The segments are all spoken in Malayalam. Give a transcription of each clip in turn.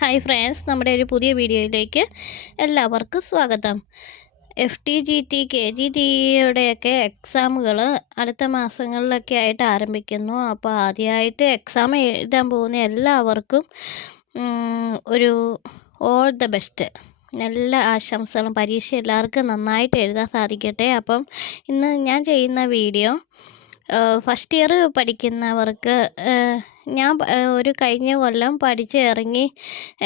ഹായ് ഫ്രണ്ട്സ്, നമ്മുടെ ഒരു പുതിയ വീഡിയോയിലേക്ക് എല്ലാവർക്കും സ്വാഗതം. FT GT KGTയുടെയൊക്കെ എക്സാമുകൾ അടുത്ത മാസങ്ങളിലൊക്കെ ആയിട്ട് ആരംഭിക്കുന്നു. അപ്പോൾ ആദ്യമായിട്ട് എക്സാം എഴുതാൻ പോകുന്ന എല്ലാവർക്കും ഒരു ഓൾ ദ ബെസ്റ്റ്, എല്ലാ ആശംസകളും. പരീക്ഷ എല്ലാവർക്കും നന്നായിട്ട് എഴുതാൻ സാധിക്കട്ടെ. അപ്പം ഇന്ന് ഞാൻ ചെയ്യുന്ന വീഡിയോ ഫസ്റ്റ് ഇയർ പഠിക്കുന്നവർക്ക് ഞാൻ ഒരു കഴിഞ്ഞ കൊല്ലം പഠിച്ച് ഇറങ്ങി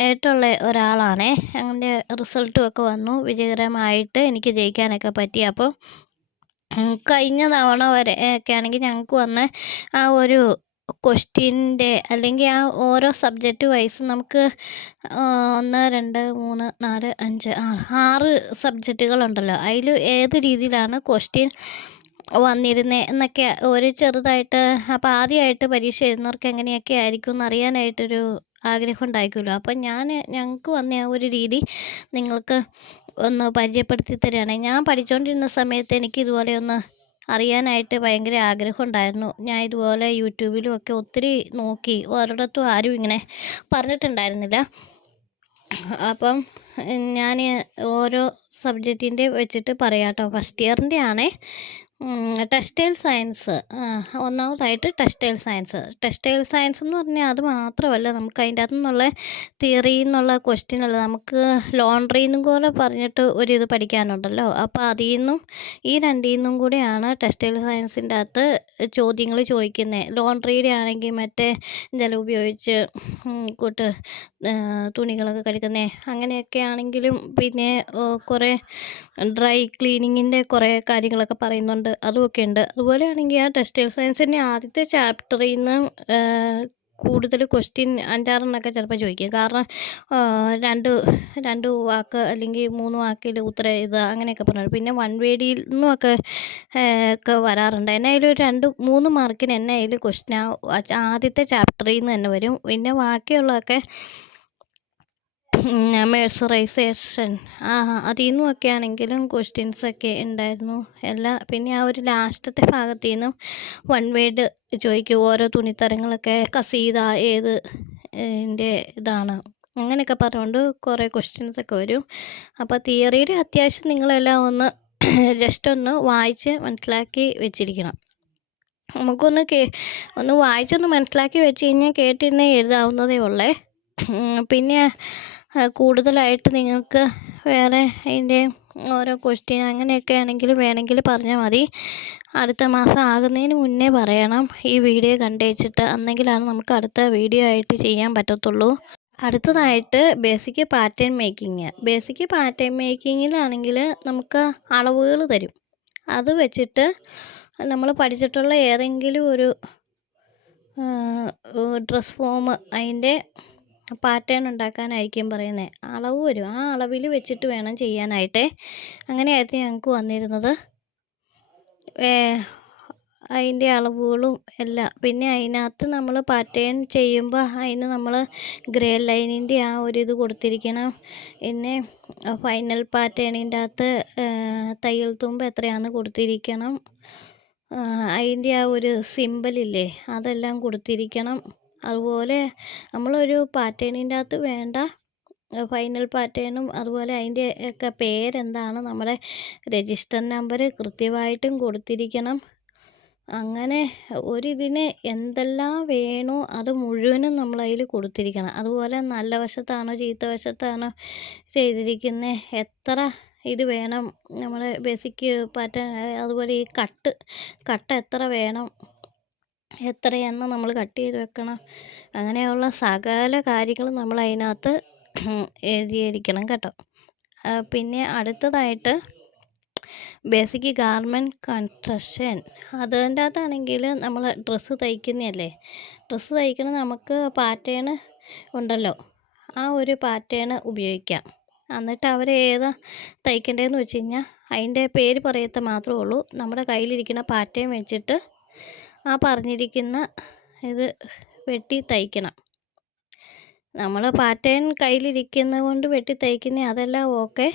ആയിട്ടുള്ള ഒരാളാണേ. അങ്ങനെ റിസൾട്ടും ഒക്കെ വന്നു വിജയകരമായിട്ട് എനിക്ക് ജയിക്കാനൊക്കെ പറ്റി. അപ്പോൾ കഴിഞ്ഞ തവണ വരെ ഒക്കെ ആണെങ്കിൽ ഞങ്ങൾക്ക് വന്ന ആ ഒരു ക്വസ്റ്റ്യൻ്റെ അല്ലെങ്കിൽ ആ ഓരോ സബ്ജക്റ്റ് വൈസ് നമുക്ക് 1 2 3 4 5 6 സബ്ജക്റ്റുകളുണ്ടല്ലോ. അതിൽ ഏത് രീതിയിലാണ് ക്വസ്റ്റ്യൻ വന്നിരുന്നത് എന്നൊക്കെ ഒരു ചെറുതായിട്ട്, അപ്പോൾ ആദ്യമായിട്ട് പരീക്ഷ എഴുതുന്നവർക്ക് എങ്ങനെയൊക്കെ ആയിരിക്കും എന്നറിയാനായിട്ടൊരു ആഗ്രഹം ഉണ്ടായിരിക്കുമല്ലോ. അപ്പം ഞങ്ങൾക്ക് വന്ന ആ ഒരു രീതി നിങ്ങൾക്ക് ഒന്ന് പരിചയപ്പെടുത്തി തരികയാണ്. ഞാൻ പഠിച്ചുകൊണ്ടിരുന്ന സമയത്ത് എനിക്ക് ഇതുപോലെ ഒന്ന് അറിയാനായിട്ട് ഭയങ്കര ആഗ്രഹം ഉണ്ടായിരുന്നു. ഞാൻ ഇതുപോലെ യൂട്യൂബിലും ഒക്കെ ഒത്തിരി നോക്കി, ഒരിടത്തും ആരും ഇങ്ങനെ പറഞ്ഞിട്ടുണ്ടായിരുന്നില്ല. അപ്പം ഞാൻ ഓരോ സബ്ജക്റ്റിൻ്റെ വെച്ചിട്ട് പറയാം കേട്ടോ. ഫസ്റ്റ് ഇയറിൻ്റെ ആണേ. ടെക്സ്റ്റൈൽ സയൻസ്, ഒന്നാമതായിട്ട് ടെക്സ്റ്റൈൽ സയൻസ് എന്ന് പറഞ്ഞാൽ അത് മാത്രമല്ല, നമുക്ക് അതിൻ്റെ അകത്തു നിന്നുള്ള തിയറിയിൽ നിന്നുള്ള ക്വസ്റ്റ്യൻ അല്ല, നമുക്ക് ലോണ്ട്രിയിൽ നിന്നും കൂടെ പറഞ്ഞിട്ട് ഒരിത് പഠിക്കാനുണ്ടല്ലോ. അപ്പോൾ അതിൽ നിന്നും ഈ രണ്ടിൽ നിന്നും കൂടെയാണ് ടെക്സ്റ്റൈൽ സയൻസിൻ്റെ അകത്ത് ചോദ്യങ്ങൾ ചോദിക്കുന്നത്. ലോണ്ട്രിയുടെ ആണെങ്കിൽ മറ്റേ ജലം ഉപയോഗിച്ച് കൂട്ട് തുണികളൊക്കെ കഴുകുന്നത്, അങ്ങനെയൊക്കെ ആണെങ്കിലും പിന്നെ കുറേ ഡ്രൈ ക്ലീനിങ്ങിൻ്റെ കുറേ കാര്യങ്ങളൊക്കെ പറയുന്നുണ്ട്, അതുമൊക്കെ ഉണ്ട്. അതുപോലെയാണെങ്കിൽ ആ ടെക്സ്റ്റൈൽ സയൻസിൻ്റെ ആദ്യത്തെ ചാപ്റ്ററിൽ നിന്ന് കൂടുതൽ ക്വസ്റ്റ്യൻ 5-6 ചിലപ്പോൾ ചോദിക്കും. കാരണം രണ്ട് വാക്ക് അല്ലെങ്കിൽ 3 വാക്കിൽ ഉത്തരം എഴുതുക അങ്ങനെയൊക്കെ പറഞ്ഞു. പിന്നെ 1 വേഡിൽ നിന്നുമൊക്കെ വരാറുണ്ട്. എന്നായാലും ഒരു 2-3 മാർക്കിന് എന്നായാലും ക്വസ്റ്റ്യൻ ആദ്യത്തെ ചാപ്റ്ററിൽ നിന്ന് തന്നെ വരും. പിന്നെ ബാക്കിയുള്ളതൊക്കെ മെഴ്സറൈസേഷൻ അതിൽ നിന്നുമൊക്കെ ആണെങ്കിലും ക്വസ്റ്റ്യൻസൊക്കെ ഉണ്ടായിരുന്നു പിന്നെ ആ ഒരു ലാസ്റ്റത്തെ ഭാഗത്തു നിന്നും 1 വേഡ് ചോദിക്കും. ഓരോ തുണിത്തരങ്ങളൊക്കെ കസീത ഏത് ൻ്റെ ഇതാണ് അങ്ങനെയൊക്കെ പറഞ്ഞുകൊണ്ട് കുറേ ക്വസ്റ്റ്യൻസൊക്കെ വരും. അപ്പോൾ തിയറിയുടെ അത്യാവശ്യം നിങ്ങളെല്ലാം ഒന്ന് ജസ്റ്റ് ഒന്ന് വായിച്ച് മനസ്സിലാക്കി വെച്ചിരിക്കണം. നമുക്കൊന്ന് വായിച്ചൊന്ന് മനസ്സിലാക്കി വെച്ച് കഴിഞ്ഞാൽ കേട്ടിരുന്നേ എഴുതാവുന്നതേ ഉള്ളേ. പിന്നെ കൂടുതലായിട്ട് നിങ്ങൾക്ക് വേറെ അതിൻ്റെ ഓരോ ക്വസ്റ്റ്യൻ അങ്ങനെയൊക്കെ ആണെങ്കിൽ വേണമെങ്കിൽ പറഞ്ഞാൽ മതി. അടുത്ത മാസം ആകുന്നതിന് മുന്നേ പറയണം ഈ വീഡിയോ കണ്ടുവച്ചിട്ട്, അന്നെങ്കിലാണ് നമുക്ക് അടുത്ത വീഡിയോ ആയിട്ട് ചെയ്യാൻ പറ്റത്തുള്ളൂ. അടുത്തതായിട്ട് ബേസിക് പാറ്റേൺ മേക്കിങ്ങിലാണെങ്കിൽ നമുക്ക് അളവുകൾ തരും. അത് വെച്ചിട്ട് നമ്മൾ പഠിച്ചിട്ടുള്ള ഏതെങ്കിലും ഒരു ഡ്രസ് ഫോം അതിൻ്റെ പാറ്റേൺ ഉണ്ടാക്കാനായിരിക്കും പറയുന്നത്. അളവ് വരും, ആ അളവിൽ വെച്ചിട്ട് വേണം ചെയ്യാനായിട്ട്. അങ്ങനെയായിരുന്നു ഞങ്ങൾക്ക് വന്നിരുന്നത്, അതിൻ്റെ അളവുകളും എല്ലാം. പിന്നെ അതിനകത്ത് നമ്മൾ പാറ്റേൺ ചെയ്യുമ്പോൾ അതിന് നമ്മൾ ഗ്രേ ലൈനിൻ്റെ ആ ഒരിത് കൊടുത്തിരിക്കണം. പിന്നെ ഫൈനൽ പാറ്റേണിൻ്റെ അകത്ത് തയ്യൽ തുമ്പ് എത്രയാണെന്ന് കൊടുത്തിരിക്കണം. അതിൻ്റെ ആ ഒരു സിമ്പലില്ലേ അതെല്ലാം കൊടുത്തിരിക്കണം. അതുപോലെ നമ്മളൊരു പാറ്റേണിൻ്റെ അകത്ത് വേണ്ട ഫൈനൽ പാറ്റേണും അതുപോലെ അതിൻ്റെ ഒക്കെ പേരെന്താണ്, നമ്മുടെ രജിസ്റ്റർ നമ്പർ കൃത്യമായിട്ടും കൊടുത്തിരിക്കണം. അങ്ങനെ ഒരിതിന് എന്തെല്ലാം വേണോ അത് മുഴുവനും നമ്മളതിൽ കൊടുത്തിരിക്കണം. അതുപോലെ നല്ല വശത്താണോ ചീത്ത വശത്താണോ ചെയ്തിരിക്കുന്നത്, എത്ര ഇത് വേണം, നമ്മുടെ ബേസിക് പാറ്റേൺ. അതുപോലെ ഈ കട്ട് എത്ര വേണം, എത്ര എണ്ണം നമ്മൾ കട്ട് ചെയ്ത് വെക്കണം, അങ്ങനെയുള്ള സകല കാര്യങ്ങളും നമ്മൾ അതിനകത്ത് എഴുതിയിരിക്കണം കേട്ടോ. പിന്നെ അടുത്തതായിട്ട് ബേസിക് ഗാർമെൻറ്റ് കൺസ്ട്രക്ഷൻ, അതിൻ്റെ അകത്താണെങ്കിൽ നമ്മൾ ഡ്രസ്സ് തയ്ക്കണം. നമുക്ക് പാറ്റേൺ ഉണ്ടല്ലോ, ആ ഒരു പാറ്റേൺ ഉപയോഗിക്കാം. എന്നിട്ട് അവർ ഏതാ തയ്ക്കേണ്ടതെന്ന് വെച്ച് കഴിഞ്ഞാൽ അതിൻ്റെ പേര് പറയത്ത മാത്രമേ ഉള്ളൂ. നമ്മുടെ കയ്യിലിരിക്കുന്ന പാറ്റേൺ വെച്ചിട്ട് ആ പറഞ്ഞിരിക്കുന്ന ഇത് വെട്ടി തയ്ക്കണം. നമ്മൾ പാറ്റേൺ കയ്യിലിരിക്കുന്നത് കൊണ്ട് വെട്ടി തയ്ക്കുന്നത് അതെല്ലാം ഓക്കെ.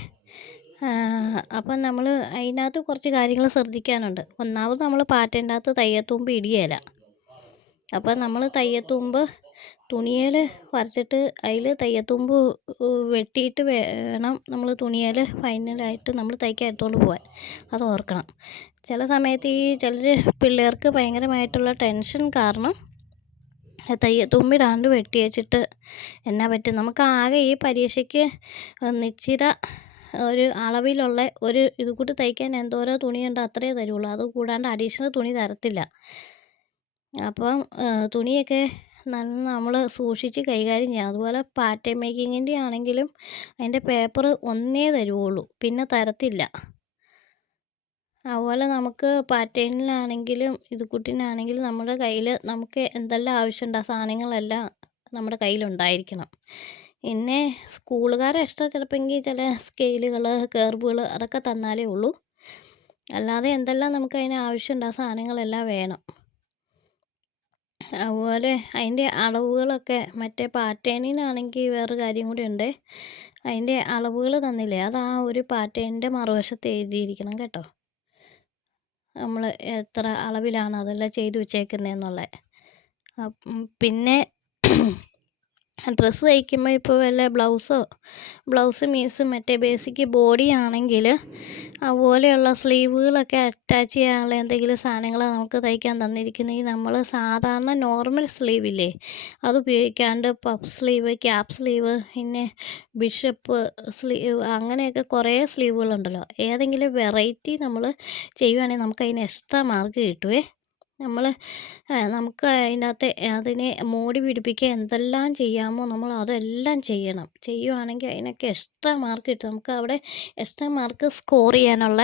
അപ്പം നമ്മൾ അതിനകത്ത് കുറച്ച് കാര്യങ്ങൾ ശ്രദ്ധിക്കാനുണ്ട്. ഒന്നാമത് നമ്മൾ പാറ്റേണിൻ്റെ അകത്ത് തയ്യൽത്തുമ്പ് ഇടുകയില്ല. അപ്പം നമ്മൾ തയ്യൽത്തുമ്പ് തുണിയിൽ വരച്ചിട്ട് അതിൽ തയ്യത്തുമ്പ് വെട്ടിയിട്ട് വേണം നമ്മൾ തുണിയിൽ ഫൈനലായിട്ട് നമ്മൾ തയ്ക്കാൻ എടുത്തുകൊണ്ട് പോകാൻ. അത് ഓർക്കണം. ചില സമയത്ത് ഈ പിള്ളേർക്ക് ഭയങ്കരമായിട്ടുള്ള ടെൻഷൻ കാരണം തുമ്പിടാണ്ട് വെട്ടി വെച്ചിട്ട് എന്നാ പറ്റും, നമുക്ക് ആകെ ഈ പരീക്ഷയ്ക്ക് നിശ്ചിത ഒരു അളവിലുള്ള ഒരു ഇത് കൂട്ട് തയ്ക്കാൻ എന്തോരോ തുണിയുണ്ടോ അത്രേ തരുള്ളൂ. അത് കൂടാണ്ട് അഡീഷണൽ തുണി തരത്തില്ല. അപ്പം തുണിയൊക്കെ നമ്മൾ സൂക്ഷിച്ച് കൈകാര്യം ചെയ്യണം. അതുപോലെ പാറ്റേൺ മേക്കിങ്ങിൻ്റെ ആണെങ്കിലും അതിൻ്റെ പേപ്പർ ഒന്നേ തരുള്ളൂ, പിന്നെ തരത്തില്ല. അതുപോലെ നമുക്ക് പാറ്റേണിലാണെങ്കിലും ഇത് കുട്ടിനാണെങ്കിലും നമ്മുടെ കയ്യിൽ നമുക്ക് എന്തെല്ലാം ആവശ്യമുണ്ട് ആ സാധനങ്ങളെല്ലാം നമ്മുടെ കയ്യിലുണ്ടായിരിക്കണം. പിന്നെ സ്കൂളുകാരെ ഇഷ്ടം ചിലപ്പോൾ ചില സ്കെയിലുകൾ, കർവുകൾ അതൊക്കെ തന്നാലേ ഉള്ളൂ. അല്ലാതെ എന്തെല്ലാം നമുക്ക് അതിന് ആവശ്യമുണ്ട് ആ സാധനങ്ങളെല്ലാം വേണം. അതുപോലെ അതിൻ്റെ അളവുകളൊക്കെ മറ്റേ പാറ്റേണിനാണെങ്കിൽ വേറൊരു കാര്യം കൂടി ഉണ്ട്. അതിൻ്റെ അളവുകൾ തന്നില്ലേ, അത് ആ ഒരു പാറ്റേണിൻ്റെ മറുവശത്ത് എഴുതിയിരിക്കണം കേട്ടോ. നമ്മൾ എത്ര അളവിലാണ് അതെല്ലാം ചെയ്ത് വെച്ചേക്കുന്നതെന്നുള്ളത്. പിന്നെ ഡ്രസ്സ് തയ്ക്കുമ്പോൾ ഇപ്പോൾ വല്ല ബ്ലൗസ് മീൻസ് മറ്റേ ബേസിക് ബോഡി ആണെങ്കിൽ അതുപോലെയുള്ള സ്ലീവുകളൊക്കെ അറ്റാച്ച് ചെയ്യാനുള്ള എന്തെങ്കിലും സാധനങ്ങൾ നമുക്ക് തയ്ക്കാൻ തന്നിരിക്കുന്നെങ്കിൽ നമ്മൾ സാധാരണ നോർമൽ സ്ലീവില്ലേ അത് ഉപയോഗിക്കാണ്ട് പഫ് സ്ലീവ്, ക്യാപ്പ് സ്ലീവ്, പിന്നെ ബിഷപ്പ് സ്ലീവ് അങ്ങനെയൊക്കെ കുറേ സ്ലീവുകളുണ്ടല്ലോ. ഏതെങ്കിലും വെറൈറ്റി നമ്മൾ ചെയ്യുവാണെങ്കിൽ നമുക്കതിന് എക്സ്ട്രാ മാർക്ക് കിട്ടുമേ. നമുക്ക് അതിനകത്ത് അതിനെ മോടി പിടിപ്പിക്കുക എന്തെല്ലാം ചെയ്യാമോ നമ്മൾ അതെല്ലാം ചെയ്യുവാണെങ്കിൽ അതിനൊക്കെ എക്സ്ട്രാ മാർക്ക് കിട്ടും. നമുക്ക് അവിടെ എക്സ്ട്രാ മാർക്ക് സ്കോർ ചെയ്യാനുള്ള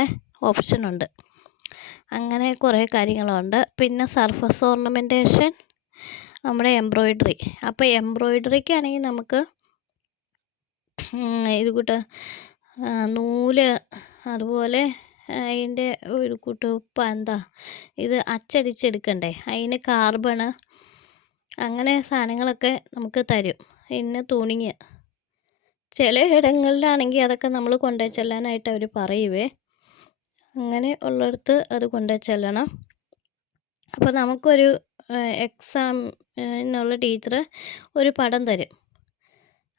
ഓപ്ഷനുണ്ട്. അങ്ങനെ കുറേ കാര്യങ്ങളുണ്ട്. പിന്നെ സർഫസ് ഓർണമെൻറ്റേഷൻ, നമ്മുടെ എംബ്രോയ്ഡറി. അപ്പോൾ എംബ്രോയ്ഡറിക്കാണെങ്കിൽ നമുക്ക് ഇത് കൂട്ട് നൂല്, അതുപോലെ അതിൻ്റെ ഒരു കൂട്ട് ഇത് അച്ചടിച്ചെടുക്കണ്ടേ, അതിന് കാർബണ് അങ്ങനെ സാധനങ്ങളൊക്കെ നമുക്ക് തരും. പിന്നെ തുണിഞ്ഞ് ചില ഇടങ്ങളിലാണെങ്കിൽ അതൊക്കെ നമ്മൾ കൊണ്ടു ചെല്ലാനായിട്ട് അവർ പറയുവേ. അങ്ങനെ ഉള്ളിടത്ത് അത് കൊണ്ടു ചെല്ലണം. അപ്പോൾ നമുക്കൊരു എക്സാമിനുള്ള ടീച്ചർ ഒരു പടം തരും.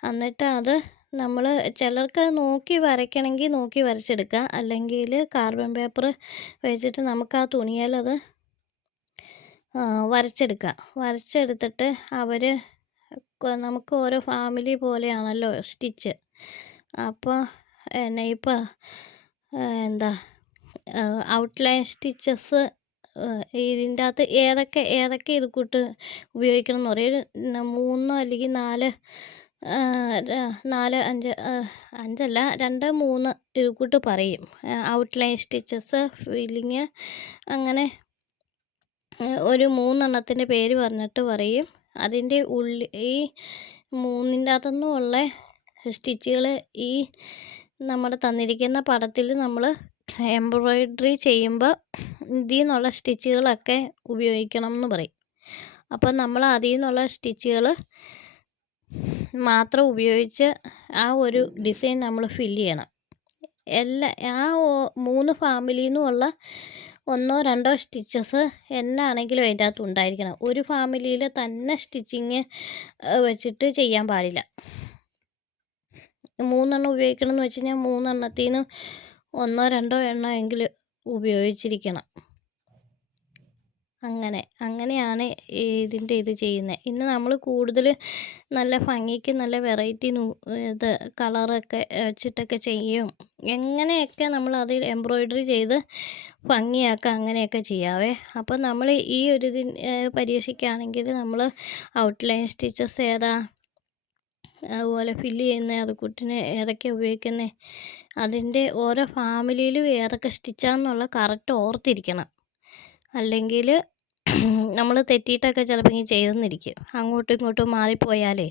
എന്നിട്ട് അത് നമ്മൾ ചിലർക്ക് നോക്കി വരയ്ക്കണമെങ്കിൽ നോക്കി വരച്ചെടുക്കുക, അല്ലെങ്കിൽ കാർബൺ പേപ്പർ വെച്ചിട്ട് നമുക്ക് ആ തുണിയിലത് വരച്ചെടുത്തിട്ട് അവർ നമുക്ക് ഓരോ ഫാമിലി പോലെയാണല്ലോ സ്റ്റിച്ച്. അപ്പോൾ ഇപ്പോൾ ഔട്ട്ലൈൻ സ്റ്റിച്ചസ് ഇതിൻ്റെ അകത്ത് ഏതൊക്കെ ഇത് കൂട്ട് ഉപയോഗിക്കണം എന്ന് പറയും. 3 അല്ലെങ്കിൽ 4 5 5 2 3 ഇത് കൂട്ട് പറയും. ഔട്ട്ലൈൻ സ്റ്റിച്ചസ്, ഫില്ലിങ്, അങ്ങനെ ഒരു 3 എണ്ണത്തിൻ്റെ പേര് പറഞ്ഞിട്ട് പറയും. അതിൻ്റെ ഈ 3ൻ്റെ അകത്തുനിന്നുള്ള സ്റ്റിച്ചുകൾ ഈ നമ്മുടെ തന്നിരിക്കുന്ന പടത്തിൽ നമ്മൾ എംബ്രോയ്ഡറി ചെയ്യുമ്പോൾ ഇതിൽ നിന്നുള്ള സ്റ്റിച്ചുകളൊക്കെ ഉപയോഗിക്കണം എന്ന് പറയും. അപ്പം നമ്മൾ അതിൽ നിന്നുള്ള സ്റ്റിച്ചുകൾ മാത്രം ഉപയോഗിച്ച് ആ ഒരു ഡിസൈൻ നമ്മൾ ഫില്ല് ചെയ്യണം. ആ 3 ഫാമിലിയിൽ നിന്നുമുള്ള 1-2 സ്റ്റിച്ചസ് എന്നാണെങ്കിലും അതിൻ്റെ അകത്ത് ഉണ്ടായിരിക്കണം. ഒരു ഫാമിലിയിൽ തന്നെ സ്റ്റിച്ചിങ് വെച്ചിട്ട് ചെയ്യാൻ പാടില്ല. 3 എണ്ണം ഉപയോഗിക്കണം എന്ന് വെച്ച് കഴിഞ്ഞാൽ 3 എണ്ണത്തിൽ നിന്ന് 1-2 എണ്ണം എങ്കിലും ഉപയോഗിച്ചിരിക്കണം. അങ്ങനെയാണ് ഇതിൻ്റെ ഇത് ചെയ്യുന്നത്. ഇന്ന് നമ്മൾ കൂടുതൽ നല്ല ഭംഗിക്ക് നല്ല വെറൈറ്റി ഇത് കളറൊക്കെ വെച്ചിട്ടൊക്കെ ചെയ്യും. എങ്ങനെയൊക്കെ നമ്മൾ അതിൽ എംബ്രോയ്ഡറി ചെയ്ത് ഭംഗിയാക്കുക അങ്ങനെയൊക്കെ ചെയ്യാവേ. അപ്പം നമ്മൾ ഈ ഒരു പരീക്ഷയ്ക്കാണെങ്കിൽ നമ്മൾ ഔട്ട്ലൈൻ സ്റ്റിച്ചസ് അതുപോലെ ഫില്ല് ചെയ്യുന്ന അത് കുട്ടിനെ ഏതൊക്കെ ഉപയോഗിക്കുന്നത്, അതിൻ്റെ ഓരോ ഫാമിലിയിലും ഏതൊക്കെ സ്റ്റിച്ചാണെന്നുള്ള കറക്റ്റ് ഓർത്തിരിക്കണം. അല്ലെങ്കിൽ നമ്മൾ തെറ്റിയിട്ടൊക്കെ ചിലപ്പോൾ ചെയ്തെന്നിരിക്കും. അങ്ങോട്ടും ഇങ്ങോട്ടും മാറിപ്പോയാലേ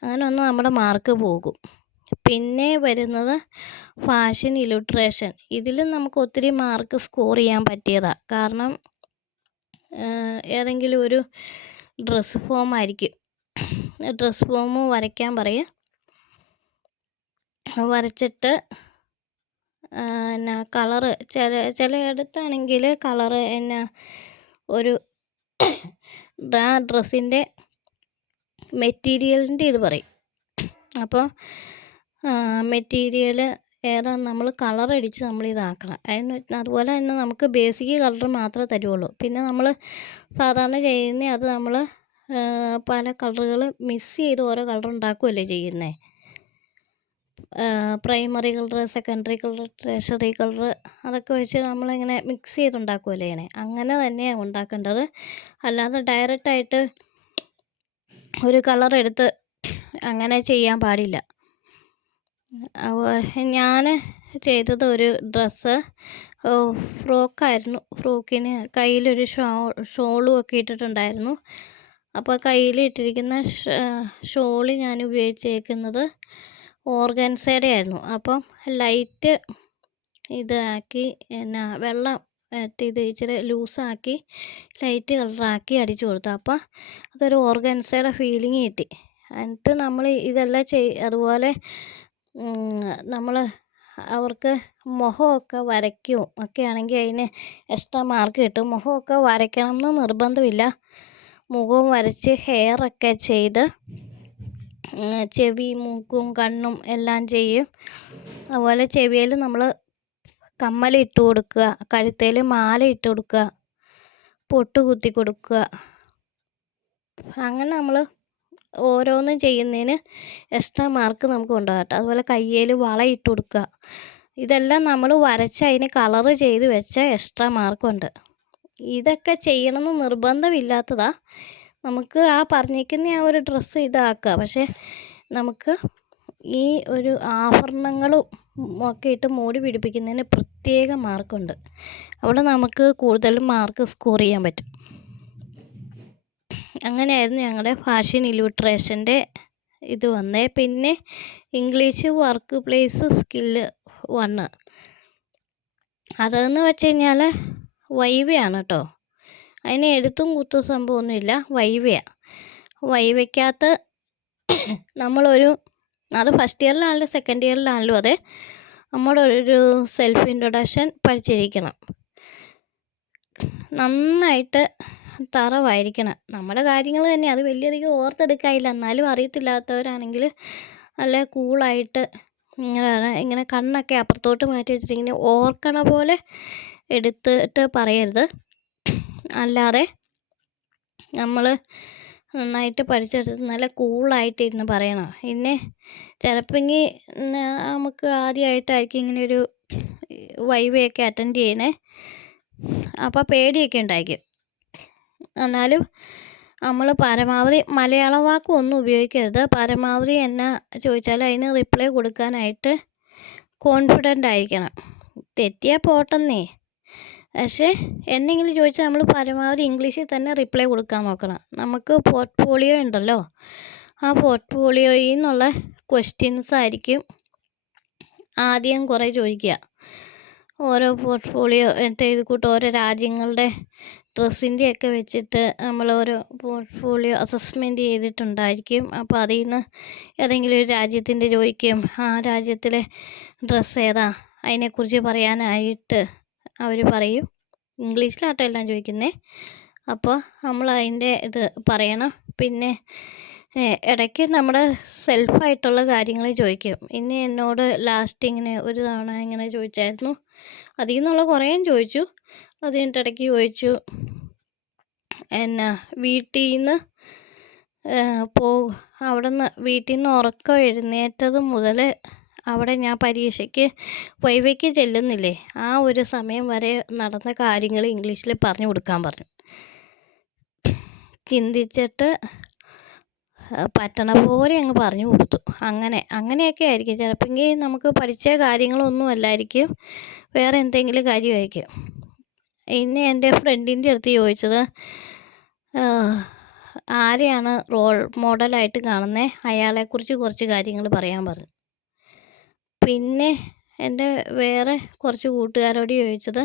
അങ്ങനെ ഒന്ന് നമ്മുടെ മാർക്ക് പോകും. പിന്നെ വരുന്നത് ഫാഷൻ ഇലുസ്ട്രേഷൻ. ഇതിലും നമുക്ക് ഒത്തിരി മാർക്ക് സ്കോർ ചെയ്യാൻ പറ്റിയതാണ്. കാരണം ഏതെങ്കിലും ഒരു ഡ്രസ്സ് ഫോം ആയിരിക്കും, ഡ്രസ്സ് ഫോം വരയ്ക്കാൻ പറയും. വരച്ചിട്ട് കളറ് ചിലയിടത്താണെങ്കിൽ കളറ് ഒരു ഡ്രസ്സിൻ്റെ മെറ്റീരിയലിൻ്റെ ഇത് പറയും. അപ്പോൾ മെറ്റീരിയൽ ഏതാ നമ്മൾ കളറടിച്ച് നമ്മളിതാക്കണം. അതുപോലെ തന്നെ നമുക്ക് ബേസിക് കളർ മാത്രമേ തരുള്ളൂ. പിന്നെ നമ്മൾ സാധാരണ ചെയ്യുന്നത് അത് നമ്മൾ പല കളറുകൾ മിക്സ് ചെയ്ത് ഓരോ കളർ ഉണ്ടാക്കുകയല്ലേ ചെയ്യുന്നത്. Primary colour, secondary colour, tertiary colour അതൊക്കെ വെച്ച് നമ്മളിങ്ങനെ മിക്സ് ചെയ്തുണ്ടാക്കുകയല്ലേ ചെയ്യണേ. അങ്ങനെ തന്നെയാണ് ഉണ്ടാക്കേണ്ടത്. അല്ലാതെ ഡയറക്റ്റായിട്ട് ഒരു കളർ എടുത്ത് അങ്ങനെ ചെയ്യാൻ പാടില്ല. ഞാൻ ചെയ്തത് ഒരു ഡ്രസ്സ് ഫ്രോക്കായിരുന്നു. ഫ്രോക്കിന് കയ്യിലൊരു ഷോളും ഒക്കെ ഇട്ടിട്ടുണ്ടായിരുന്നു. അപ്പോൾ കയ്യിൽ ഇട്ടിരിക്കുന്ന ഷോള് ഞാൻ ഉപയോഗിച്ചേക്കുന്നത് ഓർഗൻസയുടെ ആയിരുന്നു. അപ്പം ലൈറ്റ് ഇതാക്കി വെള്ളം ഇത് ഇച്ചിരി ലൂസാക്കി ലൈറ്റ് കളറാക്കി അടിച്ചു കൊടുത്തു. അപ്പോൾ അതൊരു ഓർഗൻസയുടെ ഫീലിംഗ് കിട്ടി. എന്നിട്ട് നമ്മൾ ഇതെല്ലാം അതുപോലെ നമ്മൾ അവർക്ക് മുഖമൊക്കെ വരയ്ക്കും ഒക്കെ ആണെങ്കിൽ അതിന് എക്സ്ട്രാ മാർക്ക് കിട്ടും. മുഖമൊക്കെ വരയ്ക്കണം എന്ന് നിർബന്ധമില്ല. മുഖവും വരച്ച് ഹെയറൊക്കെ ചെയ്ത് ചെവി, മൂക്കും, കണ്ണും എല്ലാം ചെയ്യും. അതുപോലെ ചെവിയിൽ നമ്മൾ കമ്മലിട്ട് കൊടുക്കുക, കഴുത്തേൽ മാല ഇട്ട് കൊടുക്കുക, പൊട്ട് കുത്തി കൊടുക്കുക. അങ്ങനെ നമ്മൾ ഓരോന്നും ചെയ്യുന്നതിന് എക്സ്ട്രാ മാർക്ക് നമുക്ക് കൊണ്ടുപോകട്ടെ. അതുപോലെ കയ്യിൽ വളയിട്ട് കൊടുക്കുക. ഇതെല്ലാം നമ്മൾ വരച്ച് അതിന് കളറ് ചെയ്ത് വെച്ച എക്സ്ട്രാ മാർക്കുണ്ട്. ഇതൊക്കെ ചെയ്യണമെന്ന് നിർബന്ധമില്ലാത്തതാ. നമുക്ക് ആ പറഞ്ഞിരിക്കുന്ന ആ ഒരു ഡ്രസ്സ് ഇതാക്കുക. പക്ഷേ നമുക്ക് ഈ ഒരു ആഭരണങ്ങളും ഒക്കെ ഇട്ട് മൂടി പിടിപ്പിക്കുന്നതിന് പ്രത്യേക മാർക്കുണ്ട്. അവിടെ നമുക്ക് കൂടുതലും മാർക്ക് സ്കോർ ചെയ്യാൻ പറ്റും. അങ്ങനെയായിരുന്നു ഞങ്ങളുടെ ഫാഷൻ ഇല്യൂട്രേഷൻ്റെ ഇത് വന്നേ. പിന്നെ ഇംഗ്ലീഷ് വർക്ക് പ്ലേസ് സ്കില്ല് 1 അതെന്ന് വെച്ച് കഴിഞ്ഞാൽ വൈവയാണ് കേട്ടോ. അതിന് എഴുത്തും കുത്തും സംഭവമൊന്നുമില്ല, വൈവയാണ്. വൈവയ്ക്കകത്ത് നമ്മളൊരു അത് ഫസ്റ്റ് ഇയറിലാണെങ്കിലും സെക്കൻഡ് ഇയറിലാണെങ്കിലും അതെ, നമ്മളൊരു സെൽഫ് ഇൻട്രൊഡക്ഷൻ പഠിച്ചിരിക്കണം. നന്നായിട്ട് തറവായിരിക്കണം. നമ്മുടെ കാര്യങ്ങൾ തന്നെ, അത് വലിയധികം ഓർത്തെടുക്കാനില്ല. എന്നാലും അറിയത്തില്ലാത്തവരാണെങ്കിൽ നല്ല കൂളായിട്ട് ഇങ്ങനെ കണ്ണൊക്കെ അപ്പുറത്തോട്ട് മാറ്റി വെച്ചിട്ട് ഇങ്ങനെ ഓർക്കണ പോലെ എടുത്തിട്ട് പറയരുത്. അല്ലാതെ നമ്മൾ നന്നായിട്ട് പഠിച്ചെടുത്ത് നല്ല കൂളായിട്ടിരുന്ന് പറയണം. പിന്നെ ചിലപ്പോൾ നമുക്ക് ആദ്യമായിട്ടായിരിക്കും ഇങ്ങനെ ഒരു വൈവയൊക്കെ അറ്റൻഡ് ചെയ്യണേ. അപ്പോൾ പേടിയൊക്കെ ഉണ്ടായിരിക്കും. എന്നാലും നമ്മൾ പരമാവധി മലയാള വാക്കൊന്നും ഉപയോഗിക്കരുത്. പരമാവധി എന്നാ ചോദിച്ചാൽ അതിന് റിപ്ലൈ കൊടുക്കാനായിട്ട് കോൺഫിഡൻ്റ് ആയിരിക്കണം. തെറ്റിയാൽ പോട്ടെന്നേ. പക്ഷേ എന്തെങ്കിലും ചോദിച്ചാൽ നമ്മൾ പരമാവധി ഇംഗ്ലീഷിൽ തന്നെ റിപ്ലൈ കൊടുക്കാൻ നോക്കണം. നമുക്ക് പോർട്ട്ഫോളിയോ ഉണ്ടല്ലോ, ആ പോർട്ട്ഫോളിയോയിൽ നിന്നുള്ള ക്വസ്റ്റ്യൻസ് ആയിരിക്കും ആദ്യം കുറേ ചോദിക്കുക. ഓരോ പോർട്ട്ഫോളിയോ ഇത് കൂട്ട് ഓരോ രാജ്യങ്ങളുടെ ഡ്രസ്സിൻ്റെയൊക്കെ വെച്ചിട്ട് നമ്മൾ ഓരോ പോർട്ട്ഫോളിയോ അസസ്മെൻറ്റ് ചെയ്തിട്ടുണ്ടായിരിക്കും. അപ്പോൾ അതിൽ നിന്ന് ഏതെങ്കിലും ഒരു രാജ്യത്തിൻ്റെ ചോദിക്കും. ആ രാജ്യത്തിലെ ഡ്രസ്സ് ഏതാ, അതിനെക്കുറിച്ച് പറയാനായിട്ട് അവർ പറയും. ഇംഗ്ലീഷിലാട്ടോ എല്ലാം ചോദിക്കുന്നത്. അപ്പോൾ നമ്മൾ അതിൻ്റെ ഇത് പറയണം. പിന്നെ ഇടയ്ക്ക് നമ്മുടെ സെൽഫായിട്ടുള്ള കാര്യങ്ങൾ ചോദിക്കും. ഇനി എന്നോട് ലാസ്റ്റ് ഇങ്ങനെ ഒരു തവണ ഇങ്ങനെ ചോദിച്ചായിരുന്നു. അതിൽ നിന്നുള്ള കുറേയും ചോദിച്ചു. അത് കഴിഞ്ഞിട്ട് ഇടയ്ക്ക് ചോദിച്ചു വീട്ടിൽ നിന്ന് വീട്ടിൽ നിന്ന് ഉറക്കം എഴുന്നേറ്റത് മുതൽ അവിടെ ഞാൻ പരീക്ഷയ്ക്ക് വൈവയ്ക്ക് ചെല്ലുന്നില്ലേ, ആ ഒരു സമയം വരെ നടന്ന കാര്യങ്ങൾ ഇംഗ്ലീഷിൽ പറഞ്ഞു കൊടുക്കാൻ പറഞ്ഞു. ചിന്തിച്ചിട്ട് പറ്റണ പോലെ അങ്ങ് പറഞ്ഞു കൊടുത്തു. അങ്ങനെയൊക്കെ ആയിരിക്കും. ചിലപ്പോൾ നമുക്ക് പഠിച്ച കാര്യങ്ങളൊന്നും അല്ലായിരിക്കും, വേറെ എന്തെങ്കിലും കാര്യമായിരിക്കും. ഇന്ന് എൻ്റെ ഫ്രണ്ടിൻ്റെ അടുത്ത് ചോദിച്ചത് ആരെയാണ് റോൾ മോഡലായിട്ട് കാണുന്നത്, അയാളെക്കുറിച്ച് കുറച്ച് കാര്യങ്ങൾ പറയാൻ പറഞ്ഞു. പിന്നെ എൻ്റെ വേറെ കുറച്ച് കൂട്ടുകാരോട് ചോദിച്ചത്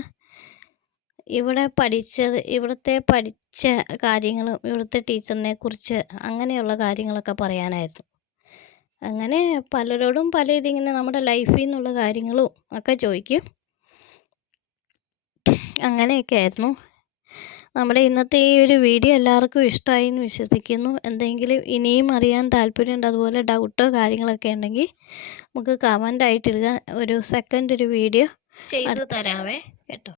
ഇവിടുത്തെ പഠിച്ച കാര്യങ്ങളും ഇവിടുത്തെ ടീച്ചറിനെ കുറിച്ച് അങ്ങനെയുള്ള കാര്യങ്ങളൊക്കെ പറയാനായിരുന്നു. അങ്ങനെ പലരോടും പല ഇതിങ്ങനെ നമ്മുടെ ലൈഫിൽ നിന്നുള്ള കാര്യങ്ങളും ഒക്കെ ചോദിക്കും. അങ്ങനെയൊക്കെ ആയിരുന്നു. നമ്മുടെ ഇന്നത്തെ ഈ ഒരു വീഡിയോ എല്ലാവർക്കും ഇഷ്ടമായി എന്ന് വിശ്വസിക്കുന്നു. എന്തെങ്കിലും ഇനിയും അറിയാൻ താല്പര്യമുണ്ട്, അതുപോലെ ഡൗട്ടോ കാര്യങ്ങളൊക്കെ ഉണ്ടെങ്കിൽ നമുക്ക് കമൻ്റ് ആയിട്ടിടുക. ഒരു സെക്കൻഡ് ഒരു വീഡിയോ ചെയ്തു തരാവേ കേട്ടോ.